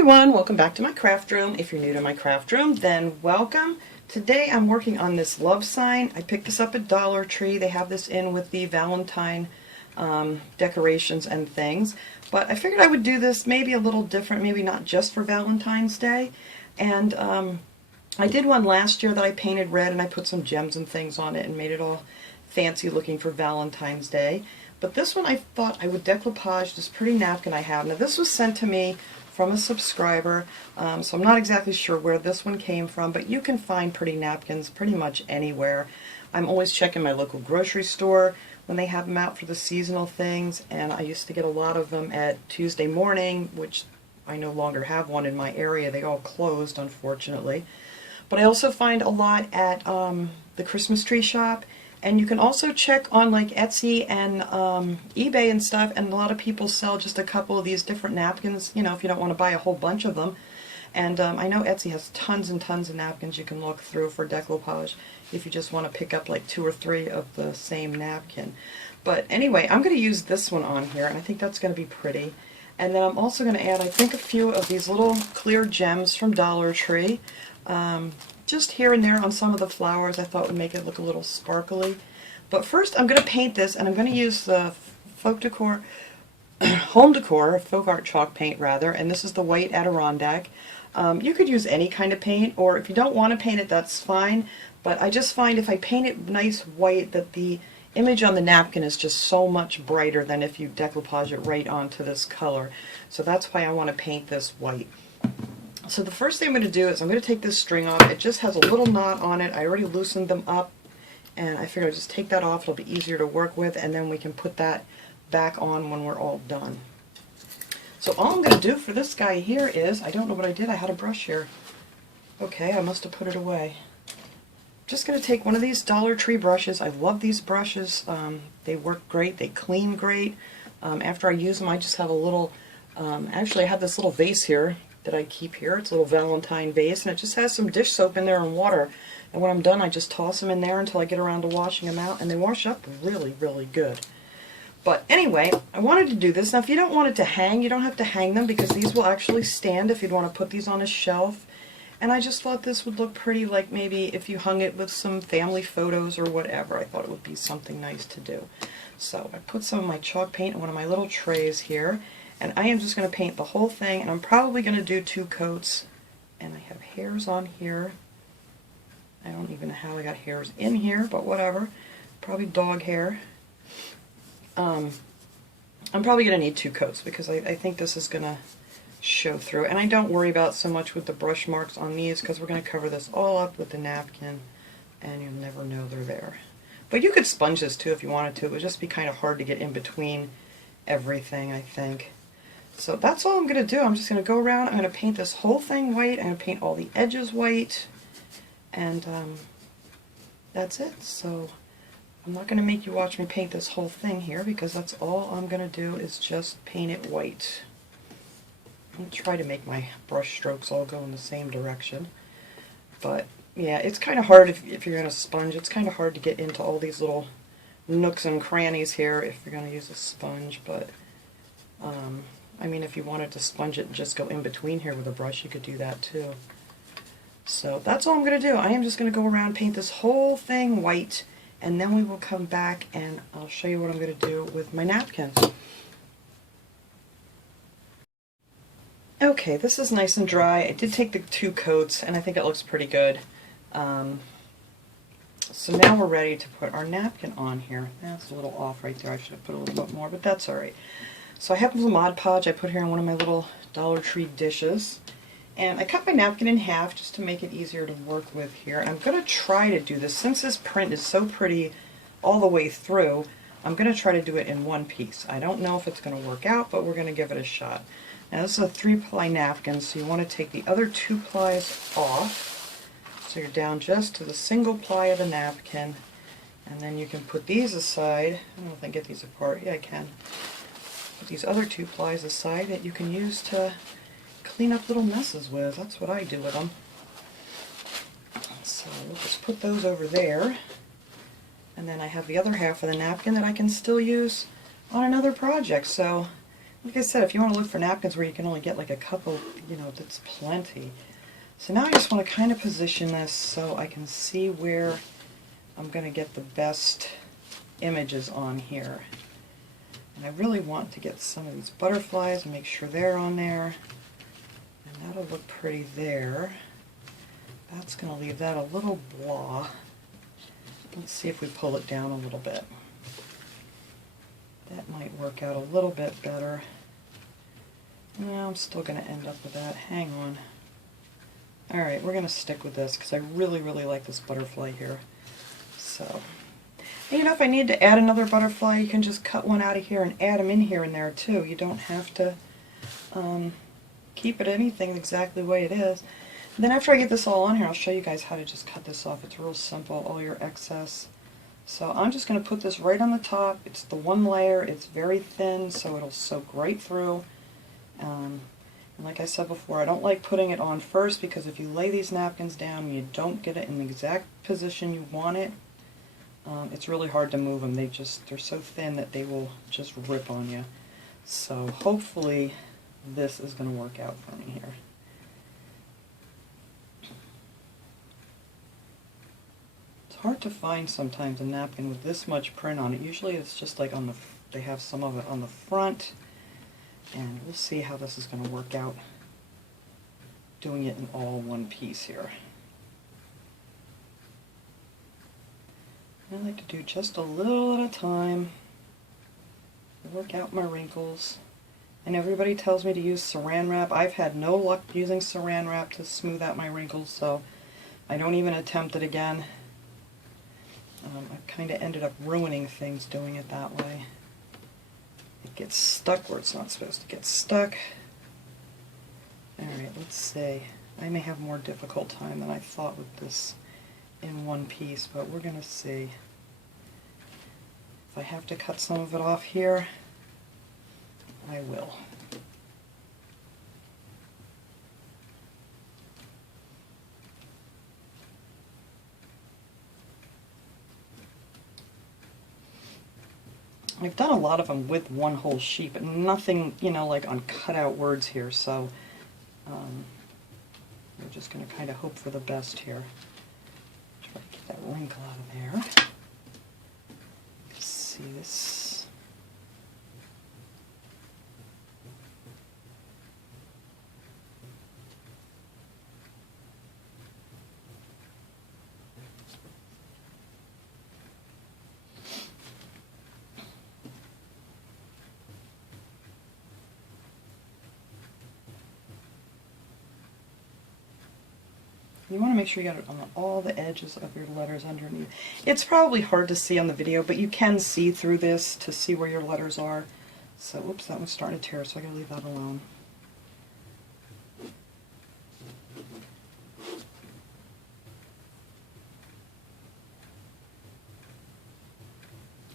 everyone, welcome back to my craft room. If you're new to my craft room, then welcome. Today I'm working on this love sign. I picked this up at Dollar Tree. They have this in with the Valentine decorations and things. But I figured I would do this maybe a little different, maybe not just for Valentine's Day. And I did one last year that I painted red and I put some gems and things on it and made it all fancy looking for Valentine's Day. But this one I thought I would decoupage this pretty napkin I have. Now this was sent to me from a subscriber, so I'm not exactly sure where this one came from, but you can find pretty napkins pretty much anywhere. I'm always checking my local grocery store when they have them out for the seasonal things, and I used to get a lot of them at Tuesday Morning, which I no longer have one in my area. They all closed, unfortunately. But I also find a lot at the Christmas tree shop. And you can also check on like Etsy and eBay and stuff, and a lot of people sell just a couple of these different napkins, you know, if you don't want to buy a whole bunch of them. And I know Etsy has tons and tons of napkins you can look through for decoupage if you just want to pick up like 2 or 3 of the same napkin. But anyway, I'm going to use this one on here, and I think that's going to be pretty. And then I'm also going to add, I think, a few of these little clear gems from Dollar Tree. Just here and there on some of the flowers I thought would make it look a little sparkly. But first I'm going to paint this, and I'm going to use the Folk Decor, Home Decor, Folk Art Chalk paint rather, and this is the white Adirondack. You could use any kind of paint, or if you don't want to paint it, that's fine, but I just find if I paint it nice white that the image on the napkin is just so much brighter than if you decoupage it right onto this color. So that's why I want to paint this white. So the first thing I'm going to do is I'm going to take this string off. It just has a little knot on it. I already loosened them up, and I figured I'll just take that off. It'll be easier to work with, and then we can put that back on when we're all done. So all I'm going to do for this guy here is, I don't know what I did. I had a brush here. Okay, I must have put it away. Just going to take one of these Dollar Tree brushes. I love these brushes. They work great. They clean great. After I use them, I just have a little, actually I have this little vase here that I keep here. It's a little Valentine vase, and it just has some dish soap in there and water. And when I'm done, I just toss them in there until I get around to washing them out, and they wash up really, really good. But anyway, I wanted to do this. Now, if you don't want it to hang, you don't have to hang them, because these will actually stand if you'd want to put these on a shelf. And I just thought this would look pretty, like maybe if you hung it with some family photos or whatever. I thought it would be something nice to do. So I put some of my chalk paint in one of my little trays here. And I am just going to paint the whole thing, and I'm probably going to do 2 coats. And I have hairs on here. I don't even know how I got hairs in here, but whatever. Probably dog hair. I'm probably going to need 2 coats because I think this is going to show through. And I don't worry about so much with the brush marks on these because we're going to cover this all up with the napkin, and you'll never know they're there. But you could sponge this too if you wanted to. It would just be kind of hard to get in between everything, I think. So that's all I'm going to do. I'm just going to go around, I'm going to paint this whole thing white, I'm going to paint all the edges white, and that's it. So I'm not going to make you watch me paint this whole thing here, because that's all I'm going to do is just paint it white. I'm going to try to make my brush strokes all go in the same direction. But yeah, it's kind of hard if you're going to sponge. It's kind of hard to get into all these little nooks and crannies here if you're going to use a sponge, but I mean, if you wanted to sponge it and just go in between here with a brush, you could do that too. So that's all I'm going to do. I am just going to go around, paint this whole thing white, and then we will come back and I'll show you what I'm going to do with my napkins. Okay, this is nice and dry. I did take the 2 coats, and I think it looks pretty good. So now we're ready to put our napkin on here. That's a little off right there. I should have put a little bit more, but that's alright. So I have some Mod Podge I put here in one of my little Dollar Tree dishes. And I cut my napkin in half just to make it easier to work with here. I'm going to try to do this. Since this print is so pretty all the way through, I'm going to try to do it in one piece. I don't know if it's going to work out, but we're going to give it a shot. Now this is a 3-ply napkin, so you want to take the other 2 plies off. So you're down just to the single ply of the napkin. And then you can put these aside. I don't know if I can get these apart. Yeah, I can. Put these other 2 plies aside that you can use to clean up little messes with. That's what I do with them. So we'll just put those over there. And then I have the other half of the napkin that I can still use on another project. So Like I said, if you want to look for napkins where you can only get like a couple, you know, that's plenty. So now I just want to kind of position this so I can see where I'm going to get the best images on here. And I really want to get some of these butterflies and make sure they're on there. And that'll look pretty there. That's going to leave that a little blah. Let's see if we pull it down a little bit. That might work out a little bit better. No, I'm still going to end up with that. Hang on. Alright, we're going to stick with this because I really, really like this butterfly here. So, and you know, if I need to add another butterfly, you can just cut one out of here and add them in here and there too. You don't have to keep it anything exactly the way it is. And then after I get this all on here, I'll show you guys how to just cut this off. It's real simple, all your excess. So I'm just going to put this right on the top. It's the one layer. It's very thin, so it'll soak right through. And like I said before, I don't like putting it on first because if you lay these napkins down and you don't get it in the exact position you want it, it's really hard to move them. They're so thin that they will just rip on you. So hopefully this is going to work out for me here. It's hard to find sometimes a napkin with this much print on it. Usually it's just like on the, they have some of it on the front. And we'll see how this is going to work out, doing it in all one piece here. I like to do just a little at a time, work out my wrinkles. And everybody tells me to use saran wrap. I've had no luck using saran wrap to smooth out my wrinkles, so I don't even attempt it again. I've kind of ended up ruining things doing it that way. It gets stuck where it's not supposed to get stuck. Alright, let's see. I may have more difficult time than I thought with this in one piece, but we're going to see. If I have to cut some of it off here, I will. I've done a lot of them with one whole sheet, but nothing, you know, like on cutout words here, so we're just going to kind of hope for the best here. Try to get that wrinkle out of there. Let's see this. You want to make sure you got it on all the edges of your letters underneath. It's probably hard to see on the video, but you can see through this to see where your letters are. So, whoops, that one's starting to tear, so I gotta leave that alone.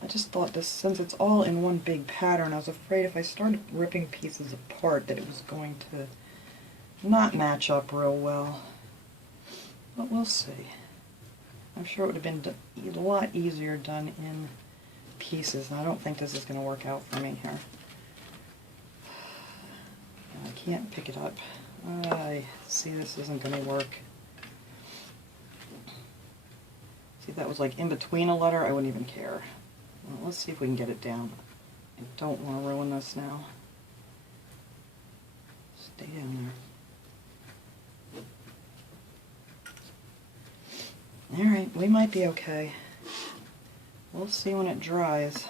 I just thought this, since it's all in one big pattern, I was afraid if I started ripping pieces apart that it was going to not match up real well. But we'll see. I'm sure it would have been a lot easier done in pieces, and I don't think this is going to work out for me here. I can't pick it up. I see this isn't going to work. See, if that was like in between a letter, I wouldn't even care. Well, let's see if we can get it down. I don't want to ruin this now. Stay down there. Alright, we might be okay. We'll see when it dries.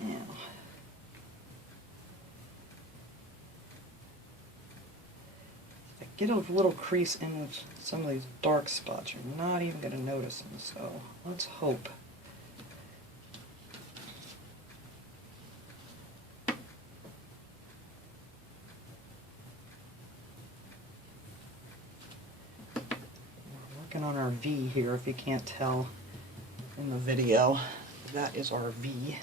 Now, if I get a little crease in with some of these dark spots, you're not even going to notice them, so let's hope. On our V here, if you can't tell in the video, that is our V.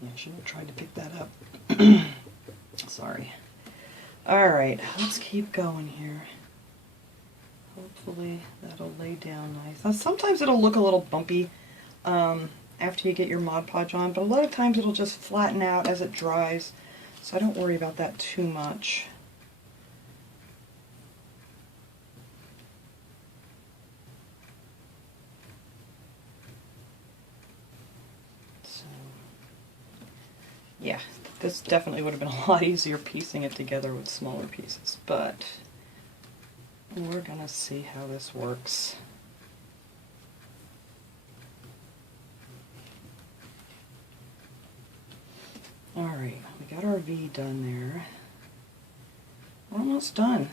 Yeah, I should have tried to pick that up. Sorry. Alright, let's keep going here. Hopefully that'll lay down nice. Now, sometimes it'll look a little bumpy after you get your Mod Podge on, but a lot of times it'll just flatten out as it dries, so I don't worry about that too much. So, yeah, this definitely would have been a lot easier piecing it together with smaller pieces, but we're gonna see how this works. Alright, we got our V done there. We're almost done.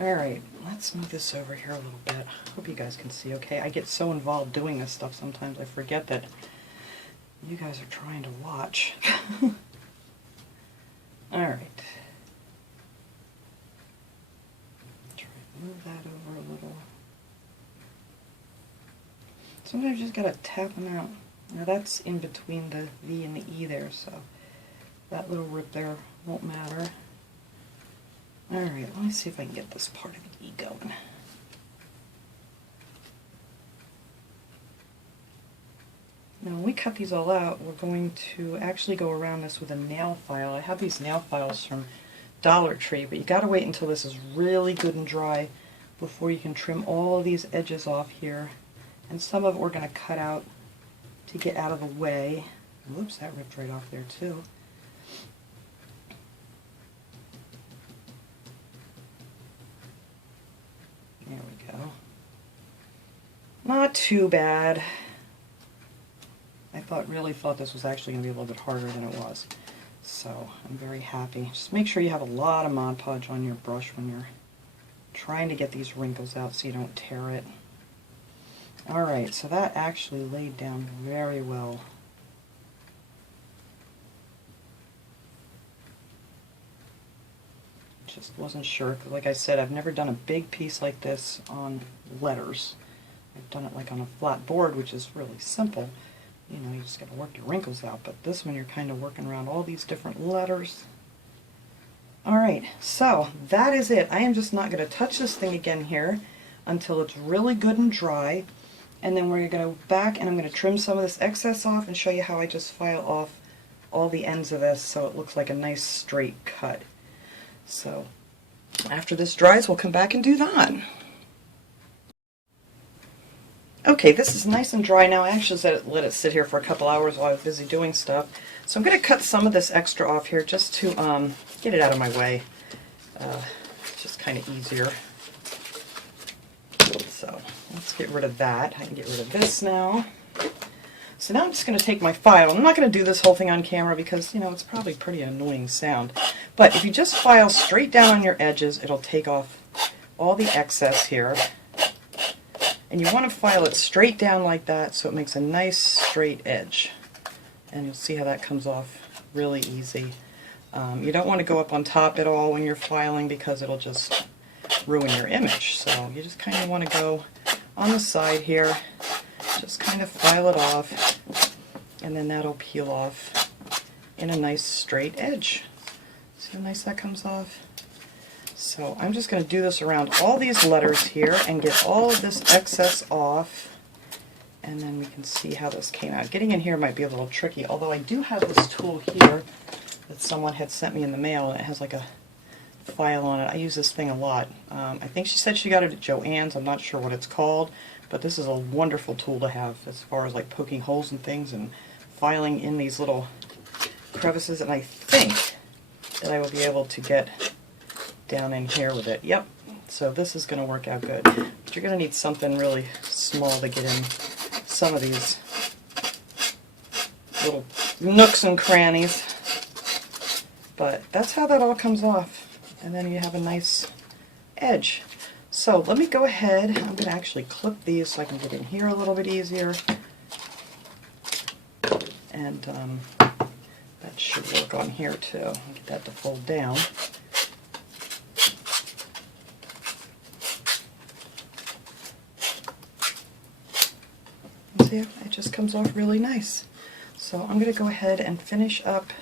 Alright, let's move this over here a little bit. Hope you guys can see okay. I get so involved doing this stuff sometimes I forget that you guys are trying to watch. Alright. Try to move that over a little. Sometimes you just gotta tap them out. Now that's in between the V and the E there, so that little rip there won't matter. Alright, let me see if I can get this part of the E going. Now when we cut these all out, we're going to actually go around this with a nail file. I have these nail files from Dollar Tree, but you gotta wait until this is really good and dry before you can trim all of these edges off here. And some of it we're gonna cut out to get out of the way. Whoops, that ripped right off there too. There we go. Not too bad. I really thought this was actually going to be a little bit harder than it was. So I'm very happy. Just make sure you have a lot of Mod Podge on your brush when you're trying to get these wrinkles out so you don't tear it. Alright, so that actually laid down very well. Just wasn't sure, because like I said, I've never done a big piece like this on letters. I've done it like on a flat board, which is really simple. You know, you just got to work your wrinkles out, but this one you're kind of working around all these different letters. Alright, so that is it. I am just not going to touch this thing again here until it's really good and dry, and then we're going to go back and I'm going to trim some of this excess off and show you how I just file off all the ends of this so it looks like a nice straight cut. So after this dries, we'll come back and do that. Okay, this is nice and dry now. I actually let it sit here for a couple hours while I was busy doing stuff. So I'm going to cut some of this extra off here just to get it out of my way. It's just kind of easier. So let's get rid of that. I can get rid of this now. So now I'm just going to take my file. I'm not going to do this whole thing on camera because, you know, it's probably pretty annoying sound. But if you just file straight down on your edges, it'll take off all the excess here. And you want to file it straight down like that so it makes a nice straight edge. And you'll see how that comes off really easy. You don't want to go up on top at all when you're filing because it'll just ruin your image. So you just kind of want to go on the side here, just kind of file it off, and then that'll peel off in a nice straight edge. See how nice that comes off? So I'm just going to do this around all these letters here and get all of this excess off, and then we can see how this came out. Getting in here might be a little tricky, although I do have this tool here that someone had sent me in the mail, and it has like a file on it. I use this thing a lot. I think she said she got it at Joann's. I'm not sure what it's called, but this is a wonderful tool to have as far as like poking holes in things and filing in these little crevices, and I think that I will be able to get down in here with it. Yep, so this is going to work out good. But you're going to need something really small to get in some of these little nooks and crannies. But that's how that all comes off, and then you have a nice edge. So let me go ahead, I'm going to actually clip these so I can get in here a little bit easier. And that should work on here too. I'll get that to fold down. See, it just comes off really nice. So I'm going to go ahead and finish up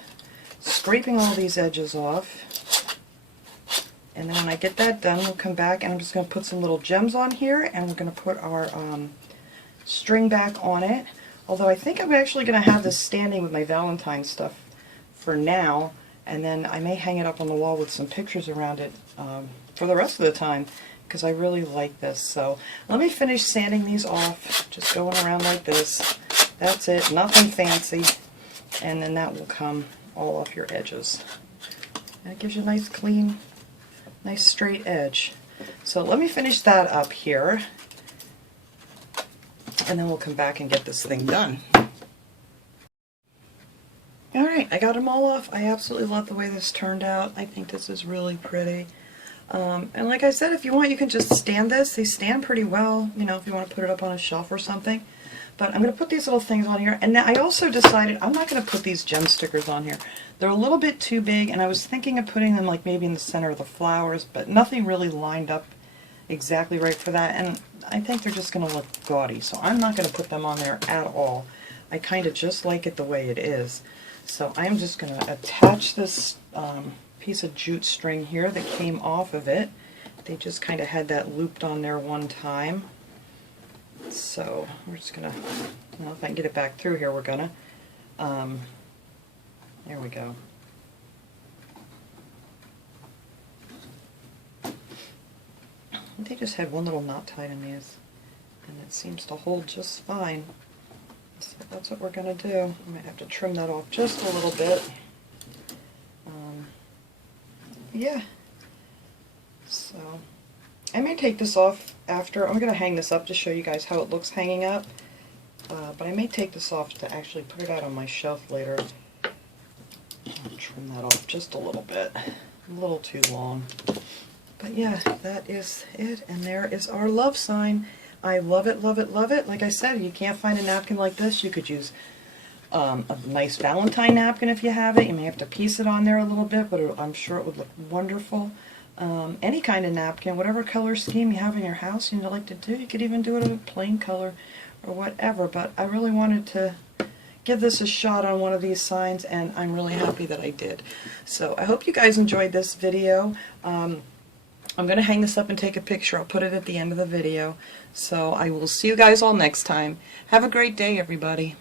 scraping all these edges off. And then when I get that done, we'll come back and I'm just going to put some little gems on here, and we're going to put our string back on it. Although I think I'm actually going to have this standing with my Valentine stuff for now, and then I may hang it up on the wall with some pictures around it for the rest of the time, because I really like this. So let me finish sanding these off, just going around like this. That's it, nothing fancy, and then that will come all off your edges. And it gives you a nice clean, nice straight edge. So let me finish that up here, and then we'll come back and get this thing done. Alright, I got them all off. I absolutely love the way this turned out. I think this is really pretty. And like I said, if you want, you can just stand this. They stand pretty well, you know, if you want to put it up on a shelf or something. But I'm going to put these little things on here. And now I also decided I'm not going to put these gem stickers on here. They're a little bit too big, and I was thinking of putting them like maybe in the center of the flowers, but nothing really lined up exactly right for that. And I think they're just going to look gaudy. So I'm not going to put them on there at all. I kind of just like it the way it is. So I'm just going to attach this piece of jute string here that came off of it. They just kind of had that looped on there one time. So we're just going to, well, if I can get it back through here, we're going to, there we go. They just had one little knot tied in these, and it seems to hold just fine. So that's what we're going to do. I might have to trim that off just a little bit. Yeah. So I may take this off after. I'm going to hang this up to show you guys how it looks hanging up. But I may take this off to actually put it out on my shelf later. I'll trim that off just a little bit. A little too long. But yeah, that is it. And there is our love sign. I love it, love it, love it. Like I said, you can't find a napkin like this. You could use a nice Valentine napkin if you have it. You may have to piece it on there a little bit, but I'm sure it would look wonderful. Any kind of napkin, whatever color scheme you have in your house and you like to do, you could even do it in a plain color or whatever. But I really wanted to give this a shot on one of these signs, and I'm really happy that I did. So I hope you guys enjoyed this video. I'm going to hang this up and take a picture. I'll put it at the end of the video. So I will see you guys all next time. Have a great day, everybody.